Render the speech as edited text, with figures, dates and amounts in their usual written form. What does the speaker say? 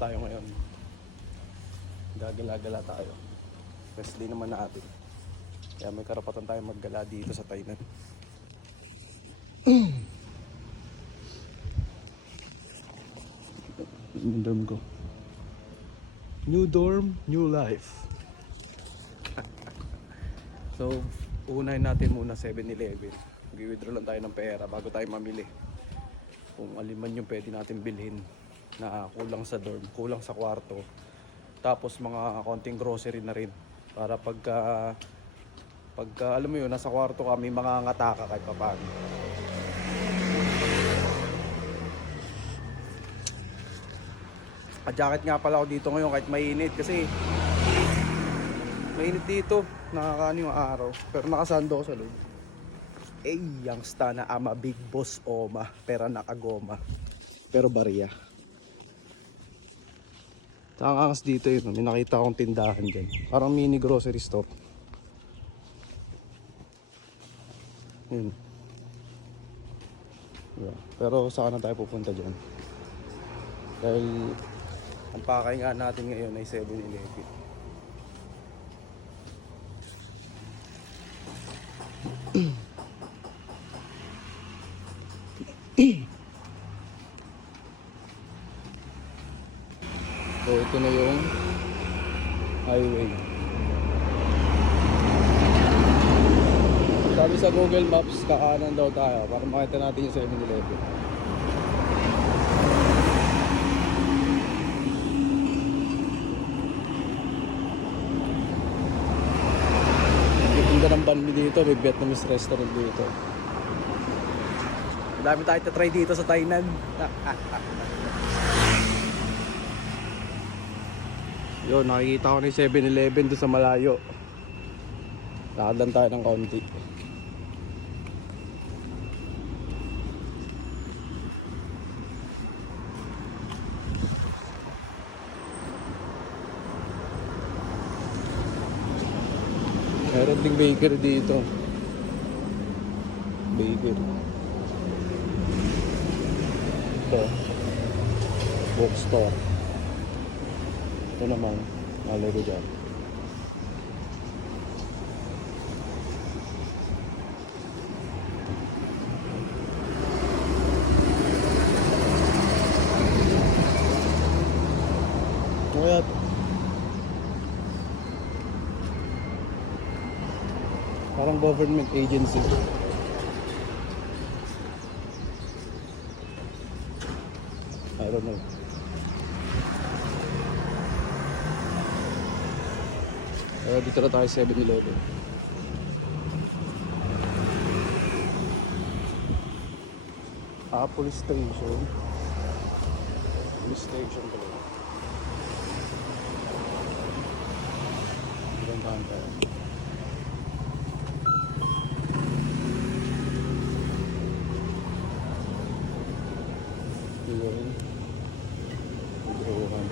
tayo ngayon. Gagala-gala tayo. Rest day naman natin. Kaya may karapatan tayo maggala dito sa Tainan. Yung dorm ko. New dorm, new life. So, unahin natin muna 7-Eleven. Mag-withdraw lang tayo ng pera bago tayo mamili. Kung aliman yung pwede natin bilhin na kulang sa dorm, kulang sa kwarto. Tapos mga konting grocery na rin. Para pagka alam mo yun, nasa kwarto ka, may mga ngataka kahit papaano. Jacket nga pala ako dito ngayon kahit mainit kasi mainit dito, nakakaano yung araw. Pero nakasando ako sa loob. Youngsta na ama big boss oma, pera nakagoma. Pero bariya. Takangas dito yun, may nakita akong tindahan dyan. Parang mini grocery store. Yun. Yeah. Pero saan na tayo pupunta dyan? Dahil ang pakay nga natin ngayon ay 7-Eleven. So ito na yung highway. Sabi sa Google Maps, kakanan daw tayo para makita natin yung 7-Eleven. Ganda ng banmi dito, may Vietnamese restaurant dito. Madami tayo try dito sa Tainan. Yun, nakikita ko na yung 7-Eleven doon sa malayo. Lakad lang tayo ng kaunti. Meron ding bakery dito. Bakery. Ito. Bookstore. Ito naman. Malay ko dyan. Kaya parang government agency. I don't know. Dito na tayo 7-Eleven. Police station. Police station pala. Ilan tayo? Yun. Pagruhan.